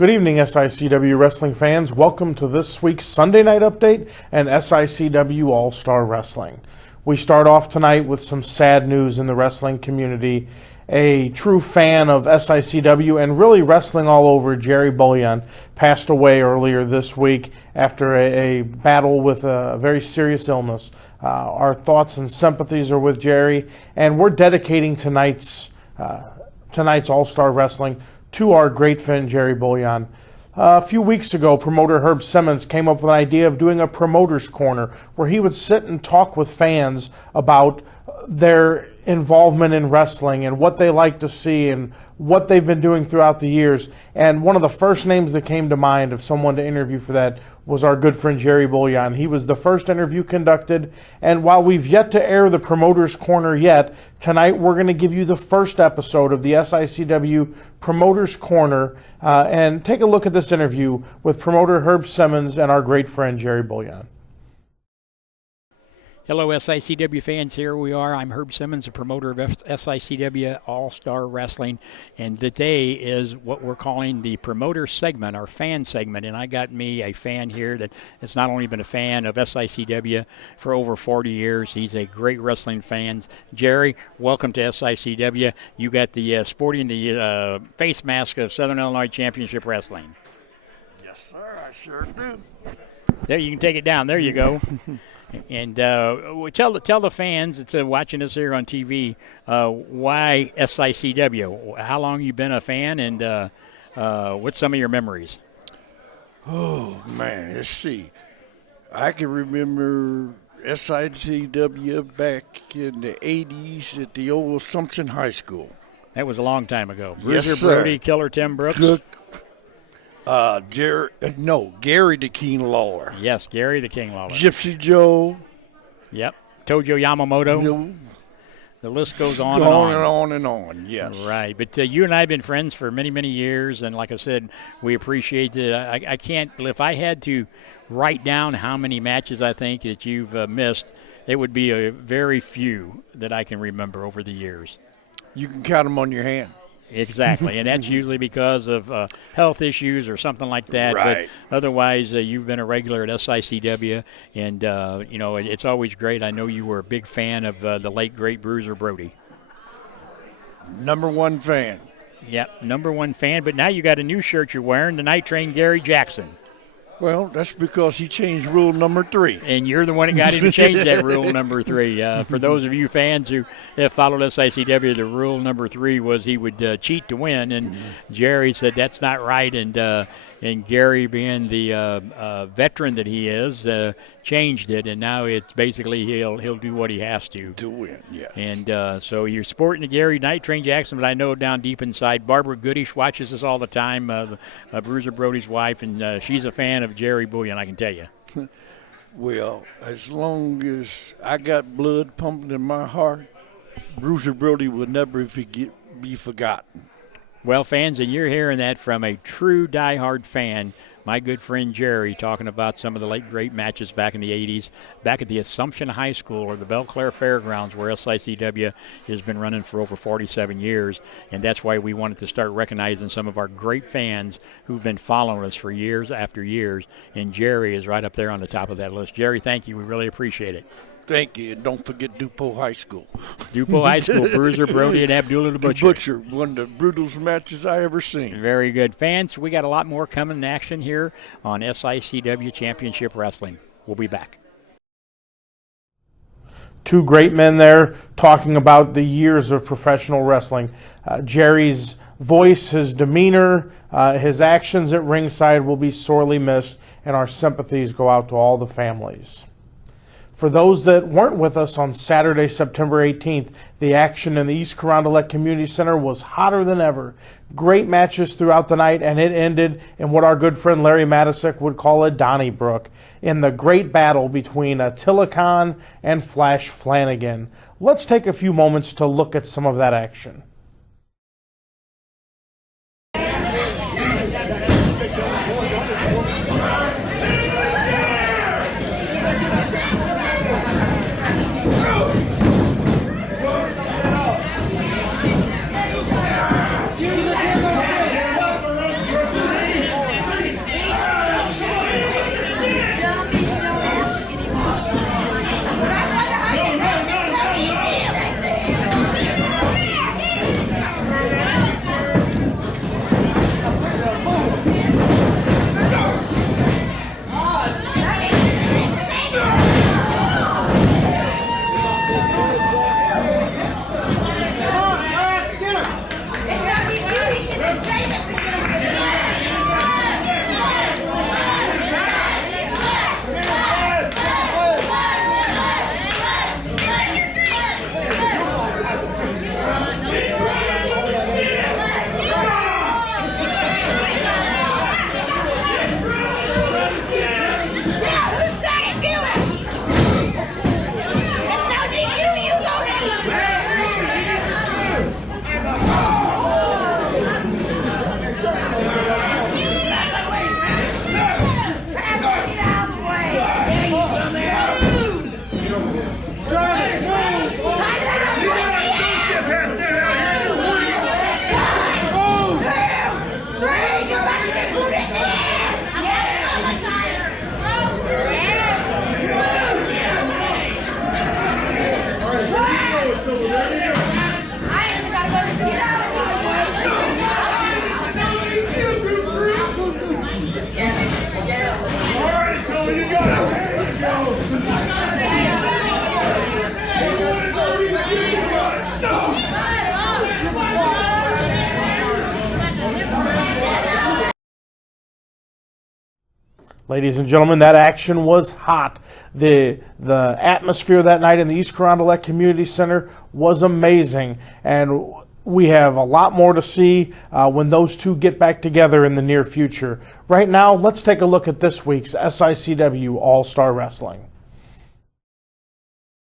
Good evening, SICW wrestling fans. Welcome to this week's Sunday Night Update and SICW All-Star Wrestling. We start off tonight with some sad news in the wrestling community. A true fan of SICW and really wrestling all over, Jerry Bullion, passed away earlier this week after a battle with a very serious illness. Our thoughts and sympathies are with Jerry, and we're dedicating tonight's All-Star Wrestling to our great friend Jerry Bullion. A few weeks ago, promoter Herb Simmons came up with an idea of doing a promoter's corner where he would sit and talk with fans about their involvement in wrestling and what they like to see and what they've been doing throughout the years. And one of the first names that came to mind of someone to interview for that was our good friend Jerry Bullion. He was the first interview conducted, and while we've yet to air the Promoter's Corner yet, tonight we're going to give you the first episode of the SICW Promoter's Corner and take a look at this interview with promoter Herb Simmons and our great friend Jerry Bullion. Hello, SICW fans. Here we are. I'm Herb Simmons, the promoter of SICW All-Star Wrestling, and today is what we're calling the promoter segment, our fan segment, and I got me a fan here that has not only been a fan of SICW for over 40 years, he's a great wrestling fan. Jerry, welcome to SICW. You got the sporting the face mask of Southern Illinois Championship Wrestling. Yes, sir. I sure do. There, you can take it down. There you go. And tell the fans that's watching us here on TV why SICW. How long you been a fan, and what's some of your memories? Oh man, let's see. I can remember SICW back in the '80s at the old Assumption High School. That was a long time ago. Yes, Bruiser sir. Brody, Killer Tim Brooks. Gary the King Lawler. Yes, Gary the King Lawler. Gypsy Joe. Yep. Tojo Yamamoto. The list goes on and on. And on and on, yes. Right. But you and I have been friends for many, many years, and like I said, we appreciate it. I can't, if I had to write down how many matches I think that you've missed, it would be a very few that I can remember over the years. You can count them on your hand. Exactly, and that's usually because of health issues or something like that. Right. But otherwise, you've been a regular at SICW, and it's always great. I know you were a big fan of the late great Bruiser Brody. Number one fan. Yep, number one fan. But now you got a new shirt you're wearing, the Night Train Gary Jackson. Well, that's because he changed rule number 3. And you're the one that got him to change that rule number 3. For those of you fans who have followed SICW, the rule number 3 was he would cheat to win, and Jerry said that's not right, and Gary, being the veteran that he is, changed it, and now it's basically he'll do what he has to win. Yes. And so you're sporting the Gary Night Train Jackson, but I know down deep inside, Barbara Goodish watches us all the time, Bruiser Brody's wife, and she's a fan of Jerry Bullion, I can tell you. Well, as long as I got blood pumping in my heart, Bruiser Brody will never be forgotten. Well, fans, and you're hearing that from a true diehard fan, my good friend Jerry, talking about some of the late great matches back in the 80s, back at the Assumption High School or the Belle Claire Fairgrounds, where SICW has been running for over 47 years. And that's why we wanted to start recognizing some of our great fans who've been following us for years after years. And Jerry is right up there on the top of that list. Jerry, thank you. We really appreciate it. Thank you. And don't forget DuPont High School. DuPont High School, Bruiser Brody and Abdullah the Butcher. One of the brutalest matches I ever seen. Very good. Fans, we got a lot more coming in action here on SICW Championship Wrestling. We'll be back. Two great men there talking about the years of professional wrestling. Jerry's voice, his demeanor, his actions at ringside will be sorely missed, and our sympathies go out to all the families. For those that weren't with us on Saturday, September 18th, the action in the East Carondelet Community Center was hotter than ever. Great matches throughout the night, and it ended in what our good friend Larry Matisick would call a Donnybrook, in the great battle between Attila Khan and Flash Flanagan. Let's take a few moments to look at some of that action. Ladies and gentlemen, that action was hot. The atmosphere that night in the East Carondelet Community Center was amazing, and we have a lot more to see when those two get back together in the near future. Right now, let's take a look at this week's SICW All-Star Wrestling.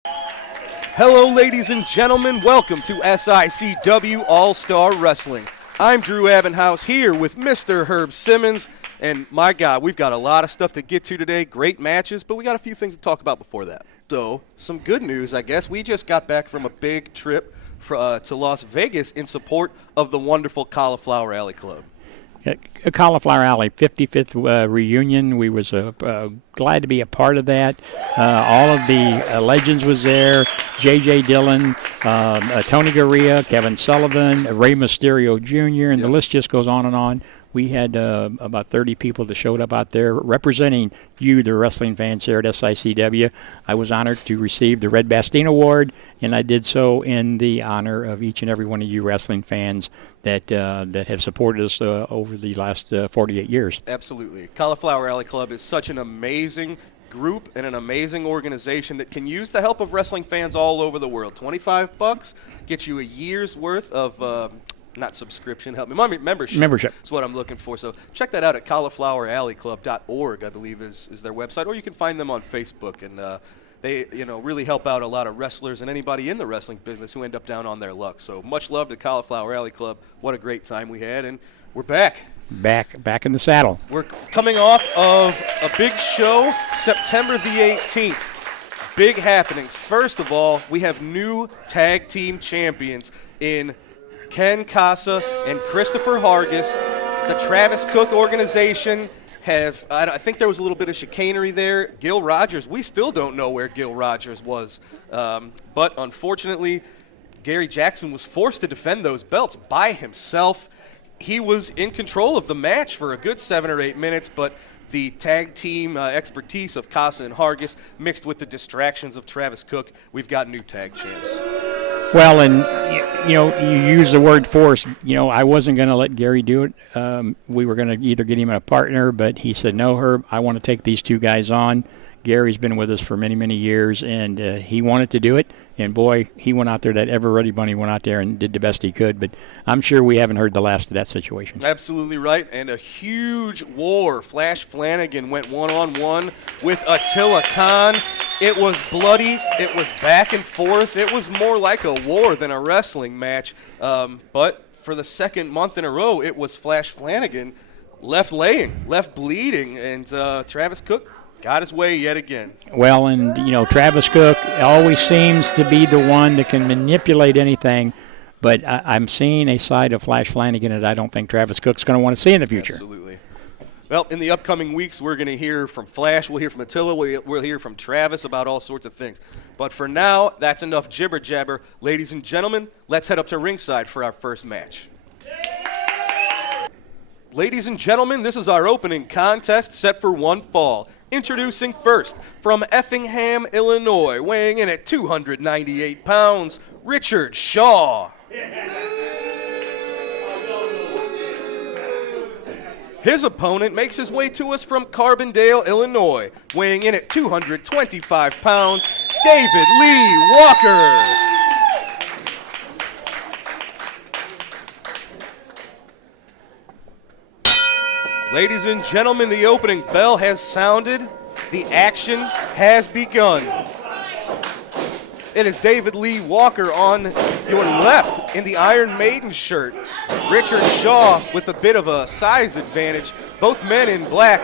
Hello, ladies and gentlemen. Welcome to SICW All-Star Wrestling. I'm Drew Abenhouse here with Mr. Herb Simmons. And my God, we've got a lot of stuff to get to today. Great matches, but we got a few things to talk about before that. So, some good news, I guess. We just got back from a big trip to Las Vegas in support of the wonderful Cauliflower Alley Club. Cauliflower Alley 55th reunion. We was glad to be a part of that. All of the legends was there. J.J. Dillon, Tony Gurria, Kevin Sullivan, Rey Mysterio Jr., and the list just goes on and on. We had about 30 people that showed up out there representing you, the wrestling fans here at SICW. I was honored to receive the Red Bastien Award, and I did so in the honor of each and every one of you wrestling fans that have supported us over the last 48 years. Absolutely. Cauliflower Alley Club is such an amazing group and an amazing organization that can use the help of wrestling fans all over the world. $25 gets you a year's worth of not subscription, help me, membership. That's what I'm looking for. So check that out at caulifloweralleyclub.org, I believe is their website, or you can find them on Facebook. And they really help out a lot of wrestlers and anybody in the wrestling business who end up down on their luck. So much love to Cauliflower Alley Club. What a great time we had, and we're back. Back in the saddle. We're coming off of a big show, September the 18th. Big happenings. First of all, we have new tag team champions in Ken Casa and Christopher Hargis. The Travis Cook organization I think there was a little bit of chicanery there. Gil Rogers, we still don't know where Gil Rogers was. But unfortunately, Gary Jackson was forced to defend those belts by himself. He was in control of the match for a good 7 or 8 minutes, but the tag team expertise of Casa and Hargis mixed with the distractions of Travis Cook, we've got new tag champs. Well, and you use the word force. I wasn't going to let Gary do it. We were going to either get him a partner, but he said, no, Herb, I want to take these two guys on. Gary's been with us for many, many years, and he wanted to do it. And, boy, he went out there, that ever-ready bunny went out there and did the best he could. But I'm sure we haven't heard the last of that situation. Absolutely right. And a huge war. Flash Flanagan went one-on-one with Attila Khan. It was bloody. It was back and forth. It was more like a war than a wrestling match. But for the second month in a row, it was Flash Flanagan left bleeding, and Travis Cook got his way yet again. Well, and, Travis Cook always seems to be the one that can manipulate anything, but I'm seeing a side of Flash Flanagan that I don't think Travis Cook's going to want to see in the future. Absolutely. Well, in the upcoming weeks, we're going to hear from Flash, we'll hear from Attila, we'll hear from Travis about all sorts of things. But for now, that's enough jibber-jabber. Ladies and gentlemen, let's head up to ringside for our first match. Ladies and gentlemen, this is our opening contest set for one fall. Introducing first, from Effingham, Illinois, weighing in at 298 pounds, Richard Shaw. His opponent makes his way to us from Carbondale, Illinois, weighing in at 225 pounds, David Lee Walker. Ladies and gentlemen, the opening bell has sounded. The action has begun. It is David Lee Walker on your left in the Iron Maiden shirt. Richard Shaw with a bit of a size advantage. Both men in black.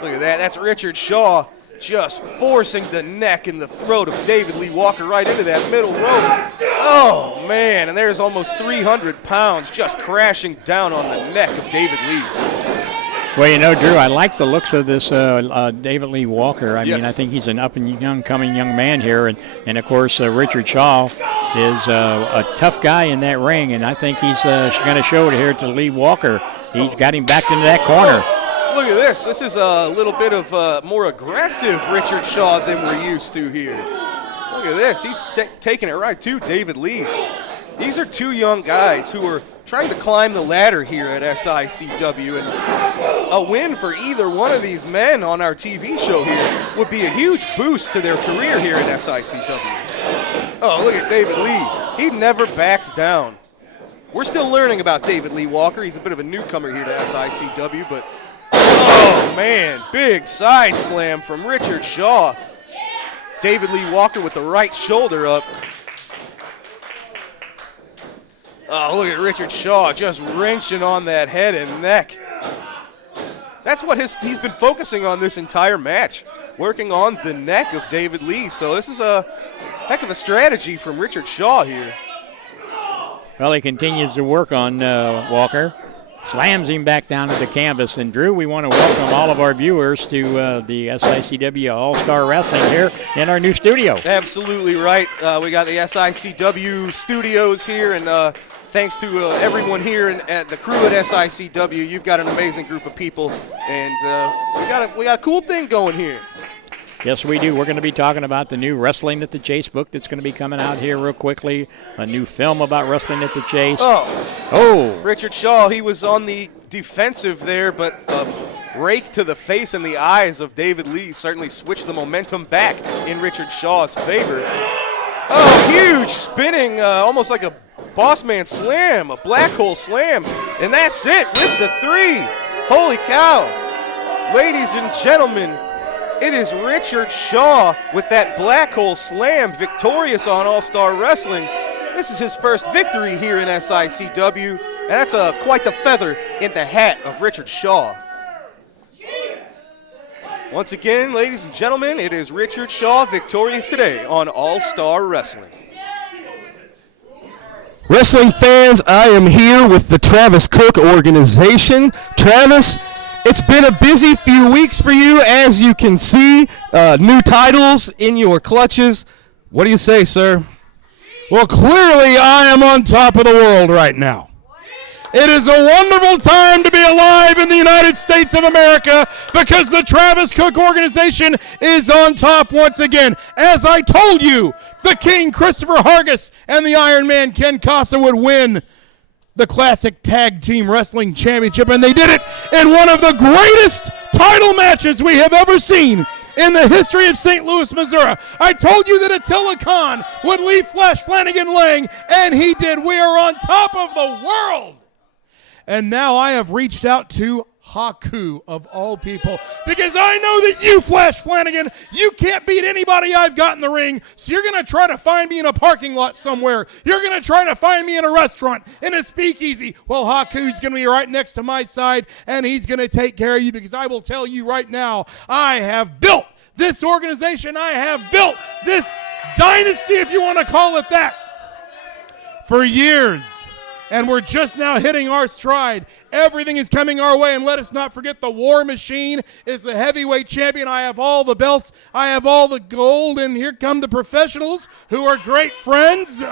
Look at that. That's Richard Shaw. just forcing the neck and the throat of David Lee Walker right into that middle rope. Oh, man, and there's almost 300 pounds just crashing down on the neck of David Lee. Well, Drew, I like the looks of this David Lee Walker. I Yes. mean, I think he's an up-and-coming young man here. And of course, Richard Shaw is a tough guy in that ring, and I think he's going to show it here to Lee Walker. He's got him back into that corner. Look at this. This is a little bit of more aggressive Richard Shaw than we're used to here. Look at this. He's taking it right to David Lee. These are two young guys who are trying to climb the ladder here at SICW, and a win for either one of these men on our TV show here would be a huge boost to their career here at SICW. Oh, look at David Lee. He never backs down. We're still learning about David Lee Walker. He's a bit of a newcomer here to SICW, but oh, man, big side slam from Richard Shaw. David Lee Walker with the right shoulder up. Oh, look at Richard Shaw just wrenching on that head and neck. That's what he's been focusing on this entire match, working on the neck of David Lee. So this is a heck of a strategy from Richard Shaw here. Well, he continues to work on Walker. Slams him back down to the canvas. And, Drew, we want to welcome all of our viewers to the SICW All-Star Wrestling here in our new studio. Absolutely right. We got the SICW studios here, and thanks to everyone here at the crew at SICW. You've got an amazing group of people, and we got a cool thing going here. Yes, we do. We're going to be talking about the new Wrestling at the Chase book that's going to be coming out here real quickly, a new film about Wrestling at the Chase. Oh! Richard Shaw, he was on the defensive there, but a rake to the face and the eyes of David Lee certainly switched the momentum back in Richard Shaw's favor. Oh, huge spinning, almost like a boss man slam, a black hole slam, and that's it with the 3. Holy cow. Ladies and gentlemen, it is Richard Shaw with that black hole slam, victorious on All-Star Wrestling. This is his first victory here in SICW, and that's quite the feather in the hat of Richard Shaw. Once again, ladies and gentlemen, it is Richard Shaw victorious today on All-Star Wrestling. Wrestling fans, I am here with the Travis Cook organization. Travis, it's been a busy few weeks for you, as you can see. New titles in your clutches. What do you say, sir? Well, clearly I am on top of the world right now. It is a wonderful time to be alive in the United States of America because the Travis Cook organization is on top once again. As I told you, the King Christopher Hargis and the Iron Man Ken Casa would win the Classic Tag Team Wrestling Championship, and they did it in one of the greatest title matches we have ever seen in the history of St. Louis, Missouri. I told you that Attila Khan would leave Flash Flanagan laying, and he did. We are on top of the world. And now I have reached out to Haku, of all people, because I know that you, Flash Flanagan, you can't beat anybody I've got in the ring, so you're going to try to find me in a parking lot somewhere. You're going to try to find me in a restaurant, in a speakeasy. Well, Haku's going to be right next to my side, and he's going to take care of you, because I will tell you right now, I have built this organization. I have built this dynasty, if you want to call it that, for years. And we're just now hitting our stride. Everything is coming our way, and let us not forget the War Machine is the heavyweight champion. I have all the belts. I have all the gold, and here come the professionals who are great friends.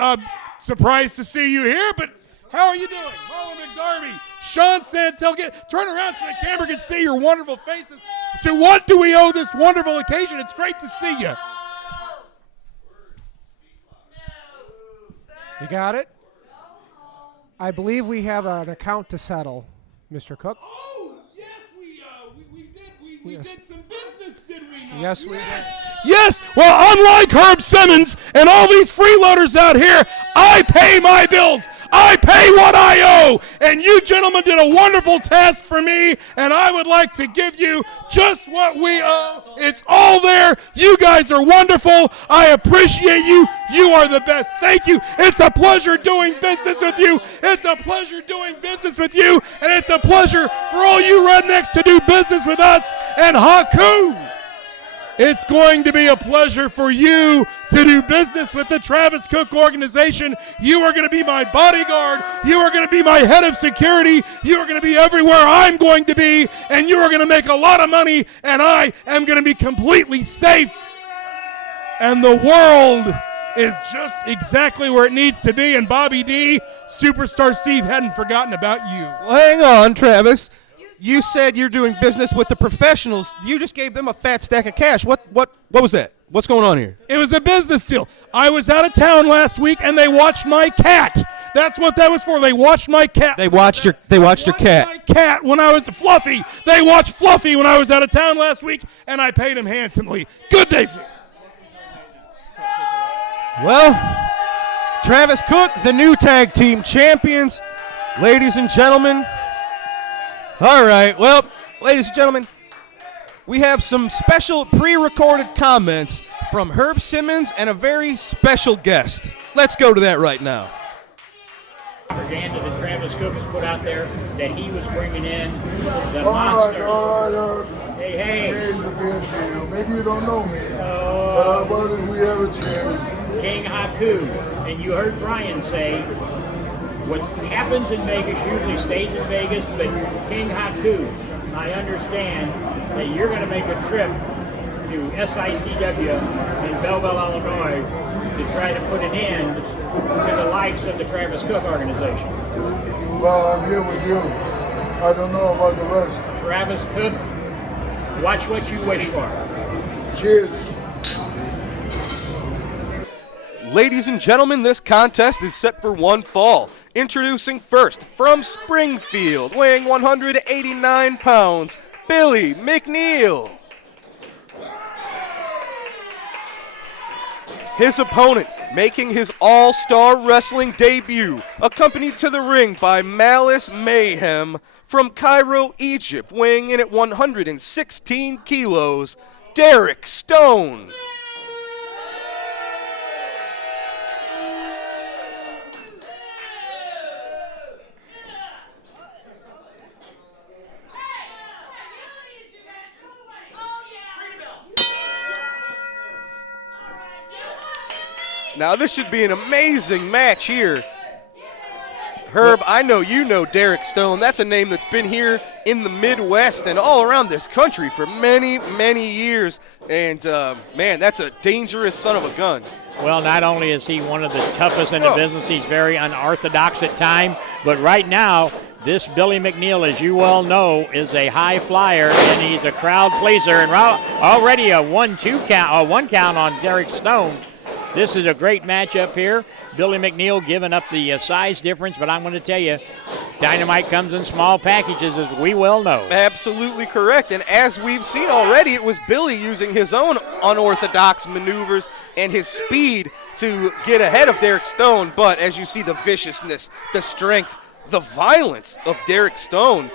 Surprised to see you here, but how are you doing? Molly McDarby, Sean Santel, turn around so the camera can see your wonderful faces. To what do we owe this wonderful occasion? It's great to see you. You got it? I believe we have an account to settle, Mr. Cook. Oh, yes, we did. We Yes. did some business, did we not? Yes, we did. Yes, well, unlike Herb Simmons and all these freeloaders out here, I pay my bills. I pay what I owe. And you gentlemen did a wonderful task for me, and I would like to give you just what we owe. It's all there. You guys are wonderful. I appreciate you. You are the best. Thank you. It's a pleasure doing business with you. It's a pleasure doing business with you, and it's a pleasure for all you rednecks to do business with us and Haku. It's going to be a pleasure for you to do business with the Travis Cook organization. You are going to be my bodyguard. You are going to be my head of security. You are going to be everywhere I'm going to be, and you are going to make a lot of money, and I am going to be completely safe. And the world is just exactly where it needs to be. And Bobby D, Superstar Steve hadn't forgotten about you. Well, hang on, Travis. You said you're doing business with the professionals. You just gave them a fat stack of cash. What was that? What's going on here? It was a business deal. I was out of town last week, and they watched my cat. That's what that was for. They watched my cat. They watched your cat. My cat when I was Fluffy. They watched Fluffy when I was out of town last week, and I paid him handsomely. Good day. Well, Travis Cook, the new tag team champions. Ladies and gentlemen. All right, well, ladies and gentlemen, we have some special pre-recorded comments from Herb Simmons and a very special guest. Let's go to that right now. Propaganda that Travis Cook has put out there that he was bringing in the monster. All right. Hey. Maybe you don't know me, but I wonder if we have a chance. King Haku. And you heard Brian say, what happens in Vegas usually stays in Vegas, but King Haku, I understand that you're going to make a trip to SICW in Belleville, Illinois to try to put an end to the likes of the Travis Cook organization. Well, I'm here with you. I don't know about the rest. Travis Cook, watch what you wish for. Cheers. Ladies and gentlemen, this contest is set for one fall. Introducing first, from Springfield, weighing 189 pounds, Billy McNeal. His opponent, making his all-star wrestling debut, accompanied to the ring by Malice Mayhem, from Cairo, Egypt, weighing in at 116 kilos, Derek Stone. Now this should be an amazing match here. Herb, I know you know Derek Stone. That's a name that's been here in the Midwest and all around this country for many, many years. And, man, that's a dangerous son of a gun. Well, not only is he one of the toughest in the business, he's very unorthodox at times. But right now, this Billy McNeal, as you well know, is a high flyer, and he's a crowd pleaser. And already a 1 count on Derek Stone. This is a great matchup here. Billy McNeal giving up the size difference, but I'm going to tell you, Dynamite comes in small packages, as we well know. Absolutely correct. And as we've seen already, it was Billy using his own unorthodox maneuvers and his speed to get ahead of Derek Stone. But as you see, the viciousness, the strength, the violence of Derek Stone,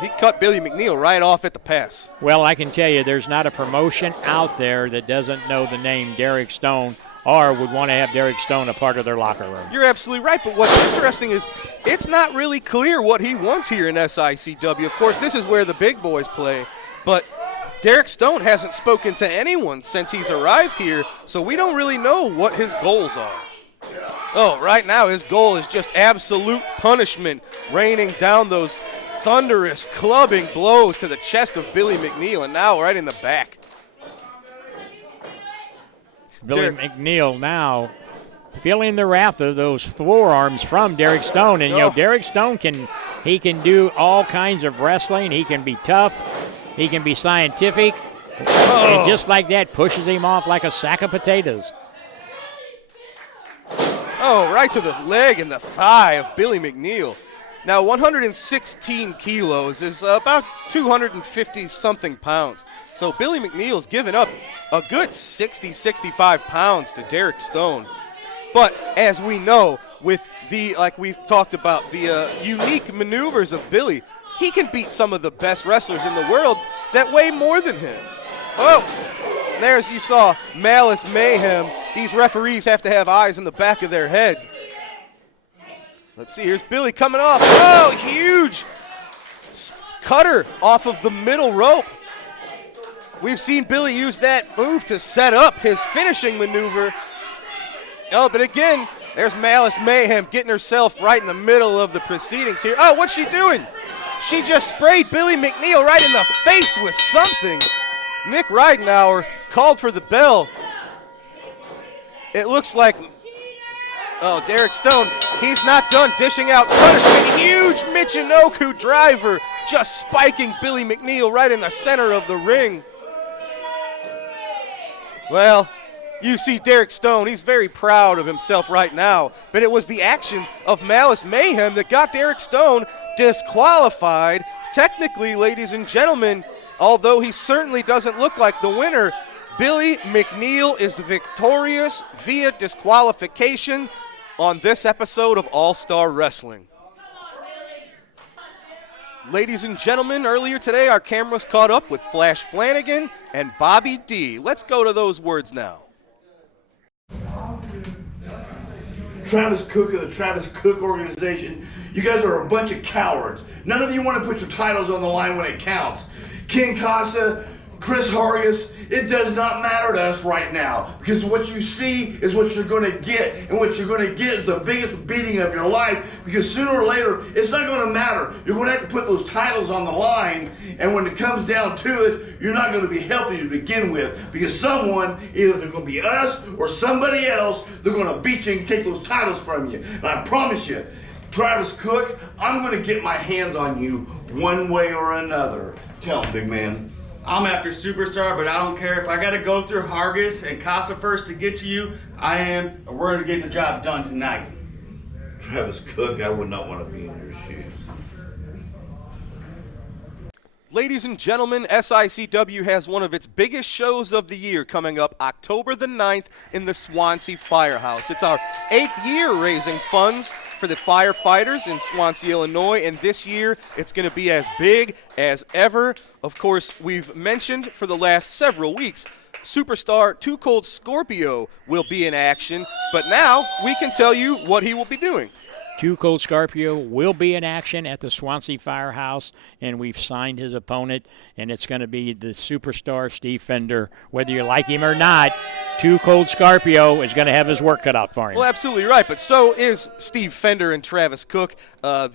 he cut Billy McNeal right off at the pass. Well, I can tell you there's not a promotion out there that doesn't know the name Derek Stone or would want to have Derek Stone a part of their locker room. You're absolutely right, but what's interesting is it's not really clear what he wants here in SICW. Of course, this is where the big boys play, but Derek Stone hasn't spoken to anyone since he's arrived here, so we don't really know what his goals are. Oh, right now his goal is just absolute punishment, raining down those thunderous clubbing blows to the chest of Billy McNeal, and now right in the back. Billy McNeal now feeling the wrath of those forearms from Derek Stone. And, you know, Derek Stone can do all kinds of wrestling. He can be tough. He can be scientific. And just like that, pushes him off like a sack of potatoes. Oh, right to the leg and the thigh of Billy McNeal. Now, 116 kilos is about 250-something pounds. So Billy McNeal's given up a good 60, 65 pounds to Derek Stone. But as we know, with the, like we've talked about, the unique maneuvers of Billy, he can beat some of the best wrestlers in the world that weigh more than him. Oh, there's, you saw, Malice Mayhem. These referees have to have eyes in the back of their head. Let's see, here's Billy coming off. Oh, huge cutter off of the middle rope. We've seen Billy use that move to set up his finishing maneuver. Oh, but again, there's Malice Mayhem getting herself right in the middle of the proceedings here. Oh, what's she doing? She just sprayed Billy McNeal right in the face with something. Nick Ridenauer called for the bell. It looks like, oh, Derek Stone, he's not done dishing out punishment. Huge Michinoku driver just spiking Billy McNeal right in the center of the ring. Well, you see Derek Stone, he's very proud of himself right now, but it was the actions of Malice Mayhem that got Derek Stone disqualified. Technically, ladies and gentlemen, although he certainly doesn't look like the winner, Billy McNeal is victorious via disqualification on this episode of All-Star Wrestling. Ladies and gentlemen, earlier today our cameras caught up with Flash Flanagan and Bobby D. Let's go to those words now. Travis Cook and the Travis Cook organization, you guys are a bunch of cowards. None of you want to put your titles on the line when it counts. Ken Casa, Chris Hargis, it does not matter to us right now, because what you see is what you're going to get, and what you're going to get is the biggest beating of your life, because sooner or later it's not going to matter. You're going to have to put those titles on the line, and when it comes down to it, you're not going to be healthy to begin with, because someone, either they're going to be us or somebody else, they're going to beat you and take those titles from you. And I promise you, Travis Cook, I'm going to get my hands on you one way or another. Tell him, big man. I'm after Superstar, but I don't care if I got to go through Hargis and Casa first to get to you. I am, and we're going to get the job done tonight. Travis Cook, I would not want to be in your shoes. Ladies and gentlemen, SICW has one of its biggest shows of the year coming up October the 9th in the Swansea Firehouse. It's our 8th year raising funds for the firefighters in Swansea, Illinois, and this year it's going to be as big as ever. Of course, we've mentioned for the last several weeks, superstar Too Cold Scorpio will be in action, but now we can tell you what he will be doing. Too Cold Scorpio will be in action at the Swansea Firehouse, and we've signed his opponent, and it's going to be the superstar Steve Fender. Whether you like him or not, Too Cold Scorpio is going to have his work cut out for him. Well, absolutely right, but so is Steve Fender and Travis Cook.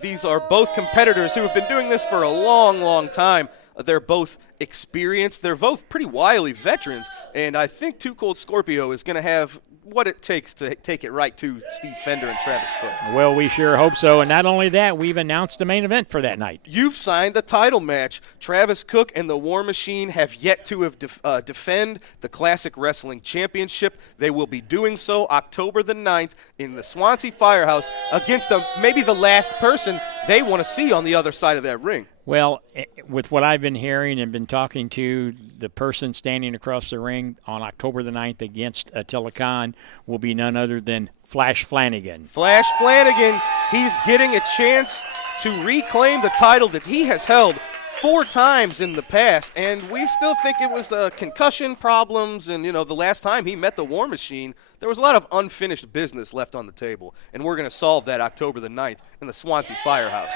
These are both competitors who have been doing this for a long, long time. They're both experienced. They're both pretty wily veterans, and I think Too Cold Scorpio is going to have what it takes to take it right to Steve Fender and Travis Cook. Well, we sure hope so. And not only that, we've announced the main event for that night. You've signed the title match. Travis Cook and the War Machine have yet to have defend the Classic Wrestling Championship. They will be doing so October the 9th in the Swansea Firehouse against maybe the last person they want to see on the other side of that ring. Well, with what I've been hearing and been talking to, the person standing across the ring on October the 9th against Attila Khan will be none other than Flash Flanagan. Flash Flanagan, he's getting a chance to reclaim the title that he has held 4 times in the past, and we still think it was concussion problems, and, you know, the last time he met the War Machine, there was a lot of unfinished business left on the table, and we're going to solve that October the 9th in the Swansea Firehouse.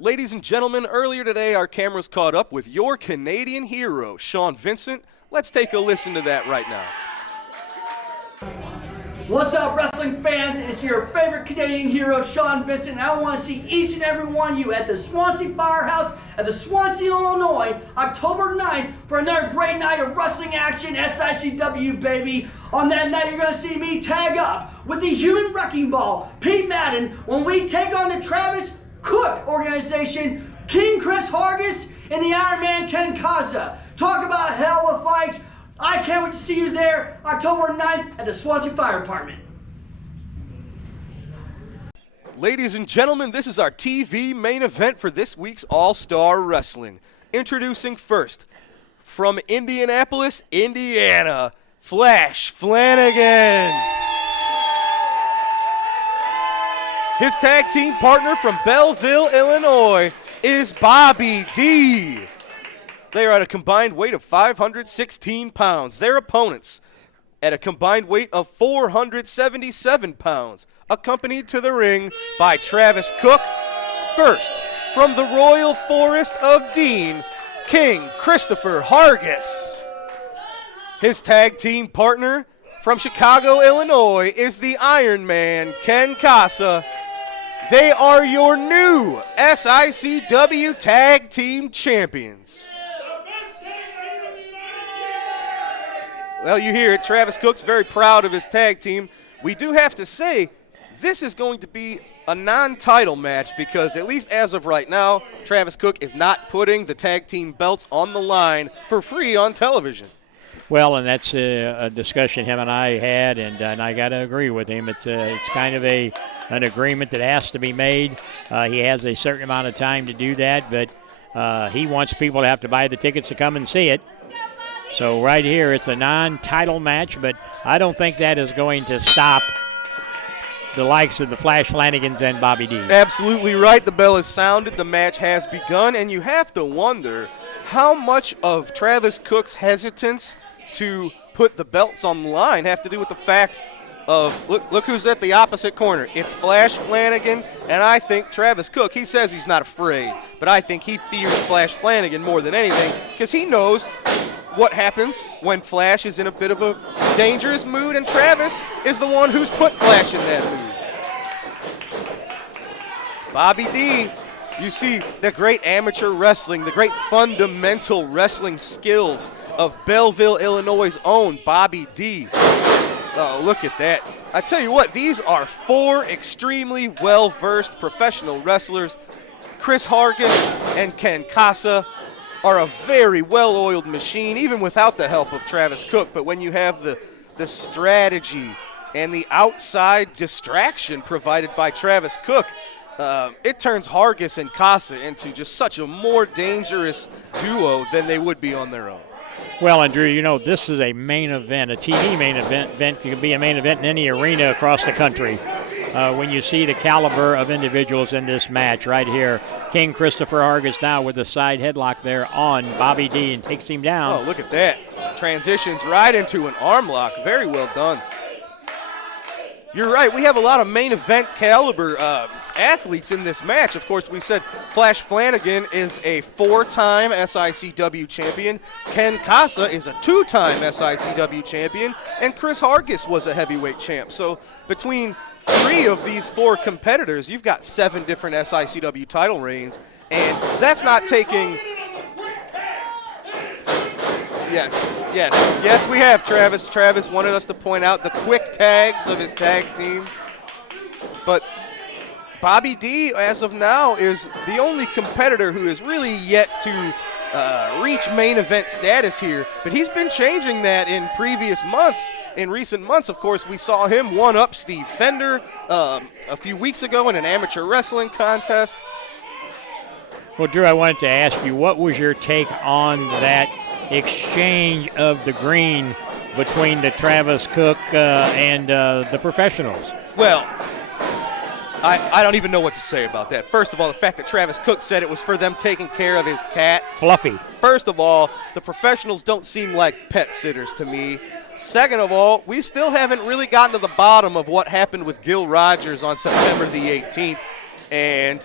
Ladies and gentlemen, earlier today our cameras caught up with your Canadian hero, Sean Vincent. Let's take a listen to that right now. What's up, wrestling fans? It's your favorite Canadian hero, Sean Vincent, and I want to see each and every one of you at the Swansea Firehouse at the Swansea, Illinois, October 9th for another great night of wrestling action, SICW, baby. On that night, you're going to see me tag up with the Human Wrecking Ball, Pete Madden, when we take on the Travis Cook organization, King Chris Hargis, and the Iron Man Ken Kaza. Talk about hell of a fight. I can't wait to see you there October 9th at the Swansea Fire Department. Ladies and gentlemen, this is our TV main event for this week's All-Star Wrestling. Introducing first, from Indianapolis, Indiana, Flash Flanagan. His tag team partner from Belleville, Illinois, is Bobby D. They are at a combined weight of 516 pounds. Their opponents at a combined weight of 477 pounds, accompanied to the ring by Travis Cook. First, from the Royal Forest of Dean, King Christopher Hargis. His tag team partner from Chicago, Illinois, is the Iron Man, Ken Casa. They are your new SICW Tag Team Champions. Well, you hear it. Travis Cook's very proud of his tag team. We do have to say, this is going to be a non-title match because, at least as of right now, Travis Cook is not putting the tag team belts on the line for free on television. Well, and that's a discussion him and I had, and I got to agree with him. It's kind of an agreement that has to be made. He has a certain amount of time to do that, but he wants people to have to buy the tickets to come and see it. So right here, it's a non-title match, but I don't think that is going to stop the likes of the Flash Flanagans and Bobby D. Absolutely right. The bell is sounded. The match has begun, and you have to wonder how much of Travis Cook's hesitance to put the belts on the line have to do with the fact of, look who's at the opposite corner. It's Flash Flanagan, and I think Travis Cook, he says he's not afraid, but I think he fears Flash Flanagan more than anything because he knows what happens when Flash is in a bit of a dangerous mood, and Travis is the one who's put Flash in that mood. Bobby D, you see the great amateur wrestling, the great fundamental wrestling skills of Belleville, Illinois' own Bobby D. Oh, look at that. I tell you what, these are 4 extremely well-versed professional wrestlers. Chris Hargis and Ken Casa are a very well-oiled machine, even without the help of Travis Cook. But when you have the strategy and the outside distraction provided by Travis Cook, it turns Hargis and Casa into just such a more dangerous duo than they would be on their own. Well, and Drew, you know, this is a main event, a TV main event can be a main event in any arena across the country. When you see the caliber of individuals in this match right here, King Christopher Hargis now with the side headlock there on Bobby D and takes him down. Oh, look at that. Transitions right into an arm lock. Very well done. You're right. We have a lot of main event caliber athletes in this match. Of course, we said Flash Flanagan is a 4-time SICW champion. Ken Casa is a 2-time SICW champion. And Chris Hargis was a heavyweight champ. So between 3 of these 4 competitors, you've got 7 different SICW title reigns. And that's not taking... Yes, we have, Travis. Travis wanted us to point out the quick tags of his tag team. But Bobby D, as of now, is the only competitor who has really yet to reach main event status here. But he's been changing that in previous months. In recent months, of course, we saw him one-up Steve Fender a few weeks ago in an amateur wrestling contest. Well, Drew, I wanted to ask you, what was your take on that exchange of the green between the Travis Cook and the professionals? Well, I don't even know what to say about that. First of all, the fact that Travis Cook said it was for them taking care of his cat. Fluffy. First of all, the professionals don't seem like pet sitters to me. Second of all, we still haven't really gotten to the bottom of what happened with Gil Rogers on September the 18th. And,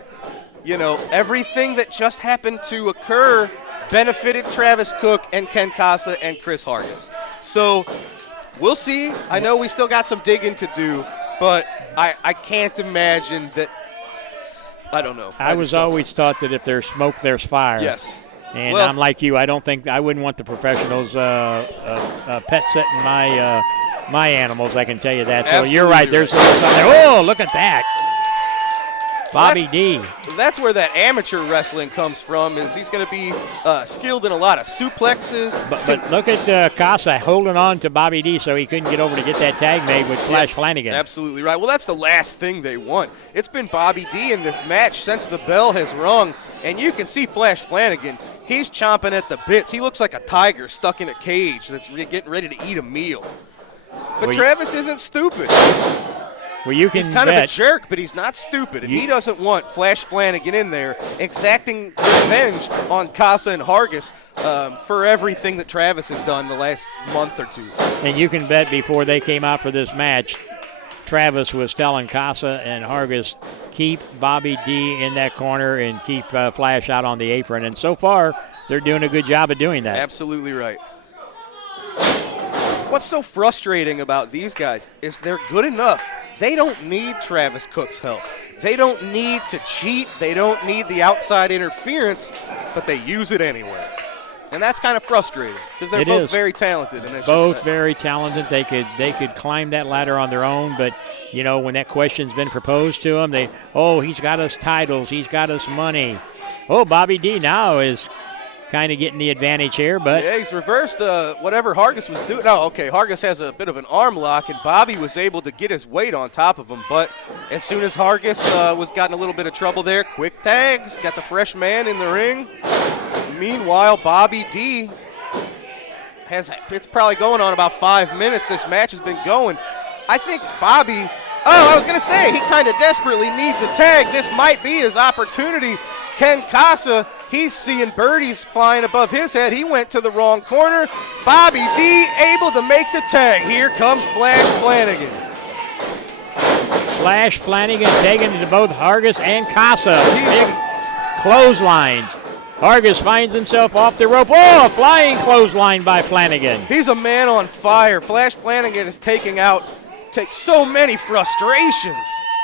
you know, everything that just happened to occur benefited Travis Cook and Ken Casa and Chris Hargis. So we'll see. I know we still got some digging to do, but I can't imagine that. I don't know. I was always taught that if there's smoke, there's fire. Yes. And I'm like you. I wouldn't want the professionals pet sitting my animals. I can tell you that. So you're right. There's something there. Oh, look at that. Bobby D. That's where that amateur wrestling comes from, is he's going to be skilled in a lot of suplexes. But look at Casa holding on to Bobby D so he couldn't get over to get that tag made with Flash Flanagan. Absolutely right. Well, that's the last thing they want. It's been Bobby D in this match since the bell has rung, and you can see Flash Flanagan. He's chomping at the bits. He looks like a tiger stuck in a cage that's getting ready to eat a meal. But Travis isn't stupid. Well, you can he's kind of a jerk, but he's not stupid, and he doesn't want Flash Flanagan in there exacting revenge on Casa and Hargis for everything that Travis has done the last month or two. And you can bet before they came out for this match, Travis was telling Casa and Hargis, keep Bobby D in that corner and keep Flash out on the apron. And so far, they're doing a good job of doing that. Absolutely right. What's so frustrating about these guys is they're good enough. They don't need Travis Cook's help. They don't need to cheat. They don't need the outside interference, but they use it anyway. And that's kind of frustrating because they're both very talented. And both very talented. They could climb that ladder on their own, but you know, when that question's been proposed to them, he's got us titles, he's got us money. Oh, Bobby D now is kind of getting the advantage here, but yeah, he's reversed whatever Hargis was doing. No, okay, Hargis has a bit of an arm lock, and Bobby was able to get his weight on top of him. But as soon as Hargis was gotten a little bit of trouble there, quick tags, got the fresh man in the ring. Meanwhile, Bobby D it's probably going on about 5 minutes. This match has been going. I think Bobby, I was going to say, he kind of desperately needs a tag. This might be his opportunity. Ken Casa, he's seeing birdies flying above his head. He went to the wrong corner. Bobby D able to make the tag. Here comes Flash Flanagan. Flash Flanagan taking it to both Hargis and Casa. Big clotheslines. Hargis finds himself off the rope. Oh, a flying clothesline by Flanagan. He's a man on fire. Flash Flanagan is taking so many frustrations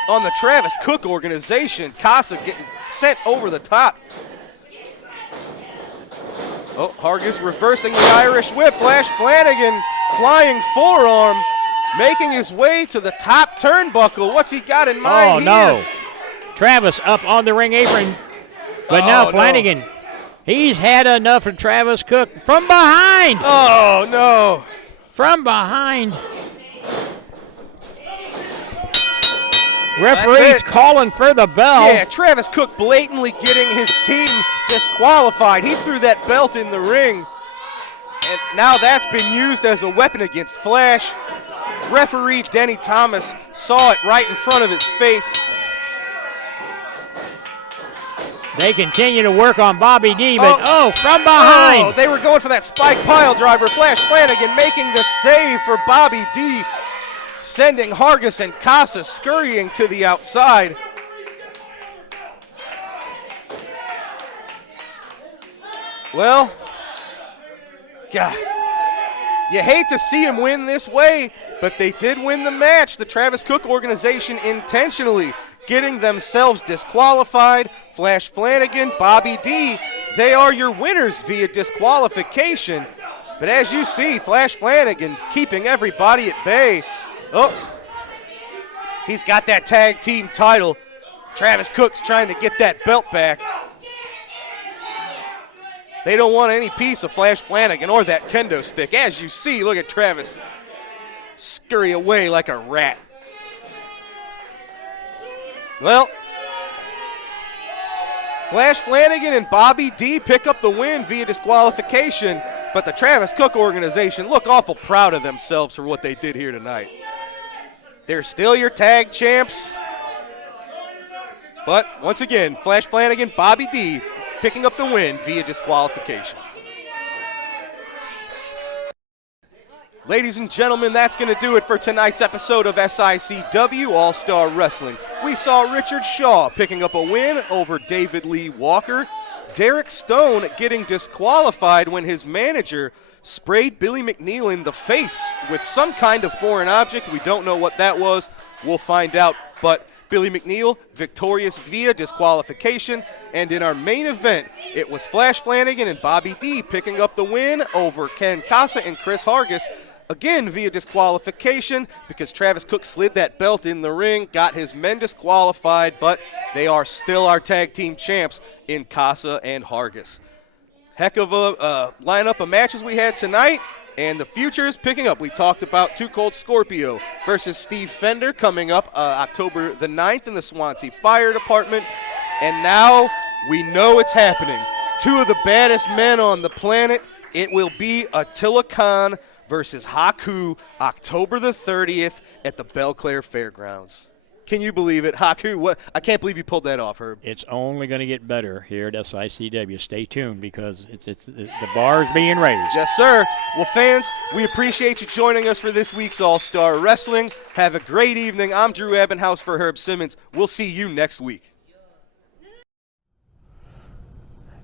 on the Travis Cook organization. Casa getting sent over the top. Oh, Hargis reversing the Irish whip. Flash Flanagan flying forearm, making his way to the top turnbuckle. What's he got in mind here? Oh, no. Travis up on the ring apron. But now Flanagan, he's had enough of Travis Cook from behind. Oh, no. From behind. Referee's calling for the bell. Yeah, Travis Cook blatantly getting his team disqualified. He threw that belt in the ring, and now that's been used as a weapon against Flash. Referee Denny Thomas saw it right in front of his face. They continue to work on Bobby D, but from behind. Oh, they were going for that spike pile driver. Flash Flanagan making the save for Bobby D, sending Hargis and Casa scurrying to the outside. Well, God, you hate to see him win this way, but they did win the match. The Travis Cook organization intentionally getting themselves disqualified. Flash Flanagan, Bobby D, they are your winners via disqualification. But as you see, Flash Flanagan keeping everybody at bay. Oh, he's got that tag team title. Travis Cook's trying to get that belt back. They don't want any piece of Flash Flanagan or that kendo stick. As you see, look at Travis scurry away like a rat. Well, Flash Flanagan and Bobby D pick up the win via disqualification, but the Travis Cook organization look awful proud of themselves for what they did here tonight. They're still your tag champs, but once again, Flash Flanagan, Bobby D picking up the win via disqualification. Ladies and gentlemen, that's going to do it for tonight's episode of SICW All-Star Wrestling. We saw Richard Shaw picking up a win over David Lee Walker. Derek Stone getting disqualified when his manager sprayed Billy McNeal in the face with some kind of foreign object. We don't know what that was. We'll find out. But Billy McNeal victorious via disqualification. And in our main event, it was Flash Flanagan and Bobby D picking up the win over Ken Casa and Chris Hargis. Again, via disqualification, because Travis Cook slid that belt in the ring, got his men disqualified, but they are still our tag team champs in Casa and Hargis. Heck of a lineup of matches we had tonight, and the future is picking up. We talked about Too Cold Scorpio versus Steve Fender coming up October the 9th in the Swansea Fire Department, and now we know it's happening. Two of the baddest men on the planet. It will be Attila Khan versus Haku, October the 30th at the Belclair Fairgrounds. Can you believe it? Haku, what? I can't believe you pulled that off, Herb. It's only going to get better here at SICW. Stay tuned because the bar's being raised. Yes, sir. Well, fans, we appreciate you joining us for this week's All-Star Wrestling. Have a great evening. I'm Drew Ebenhouse for Herb Simmons. We'll see you next week.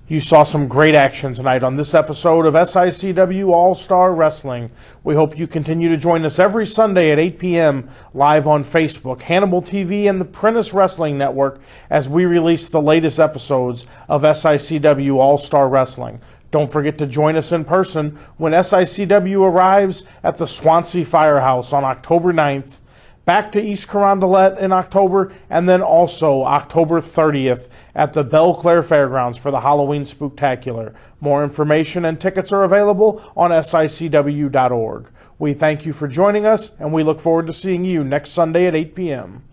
You saw some great action tonight on this episode of SICW All-Star Wrestling. We hope you continue to join us every Sunday at 8 p.m. live on Facebook, Hannibal TV, and the Prentice Wrestling Network as we release the latest episodes of SICW All-Star Wrestling. Don't forget to join us in person when SICW arrives at the Swansea Firehouse on October 9th, back to East Carondelet in October, and then also October 30th at the Belle Claire Fairgrounds for the Halloween Spooktacular. More information and tickets are available on SICW.org. We thank you for joining us, and we look forward to seeing you next Sunday at 8 p.m.